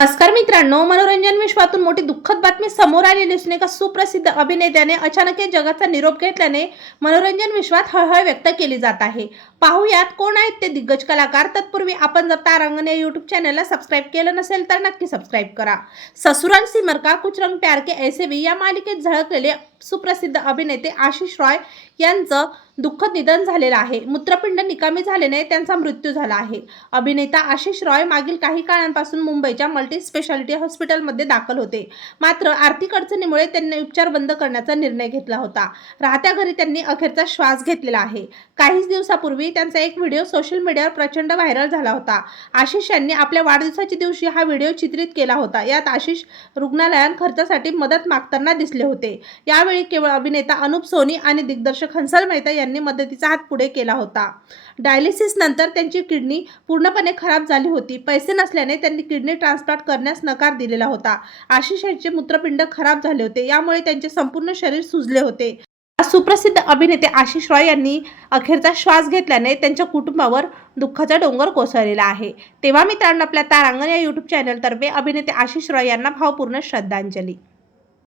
नमस्कार मित्रांनो मनोरंजन विश्वातून मोठी दुःखद बातमी समोर आलेली असून एका सुप्रसिद्ध अभिनेत्याने अचानक जगाचा निरोप घेतल्याने मनोरंजन विश्वात हळहळ व्यक्त केली जात आहे. पाहूयात कोण आहेत ते दिग्गज कलाकार. तत्पूर्वी आपण जर तारांगण या युट्यूब चॅनलला सबस्क्राईब केलं नसेल तर नक्की सबस्क्राईब करा. ससुराल सिमर का कुछ रंग प्यार के ऐसे भी या मालिकेत झळकलेले सुप्रसिद्ध अभिनेते आशिष रॉय यांचं दुःखद निधन झालेलं आहे. मूत्रपिंड निकामी झाल्याने त्यांचा मृत्यू झाला आहे. अभिनेता आशिष रॉय मागील काही काळांपासून मुंबईच्या मल्टी स्पेशालिटी हॉस्पिटलमध्ये दाखल होते. मात्र आर्थिक अडचणीमुळे त्यांनी उपचार बंद करण्याचा निर्णय घेतला होता. राहत्या घरी त्यांनी अखेरचा श्वास घेतलेला आहे. काहीच दिवसापूर्वी त्यांचा एक व्हिडिओ सोशल मीडियावर प्रचंड व्हायरल झाला होता. आशिष यांनी आपल्या वाढदिवसाच्या दिवशी हा व्हिडिओ चित्रित केला होता. यात आशिष रुग्णालयात खर्चासाठी मदत मागताना दिसले होते. या यावेळी केवळ अभिनेता अनुप सोनी आणि दिग्दर्शक हंसल मेहता यांनी मदतीचा हात पुढे केला होता. डायलिसिस नंतर त्यांची किडनी पूर्णपणे खराब झाली होती. पैसे नसल्याने त्यांनी किडनी ट्रान्सप्लांट करण्यास नकार दिलेला होता. आशिष यांचे मूत्रपिंड खराब झाले होते. यामुळे त्यांचे संपूर्ण शरीर सुजले होते. सुप्रसिद्ध अभिनेते आशिष रॉय यांनी अखेरचा श्वास घेतल्याने त्यांच्या कुटुंबावर दुःखाचा डोंगर कोसळलेला आहे. तेव्हा मित्रांनो आपल्या तारांगण या यूट्यूब चॅनलतर्फे अभिनेते आशिष रॉय यांना भावपूर्ण श्रद्धांजली.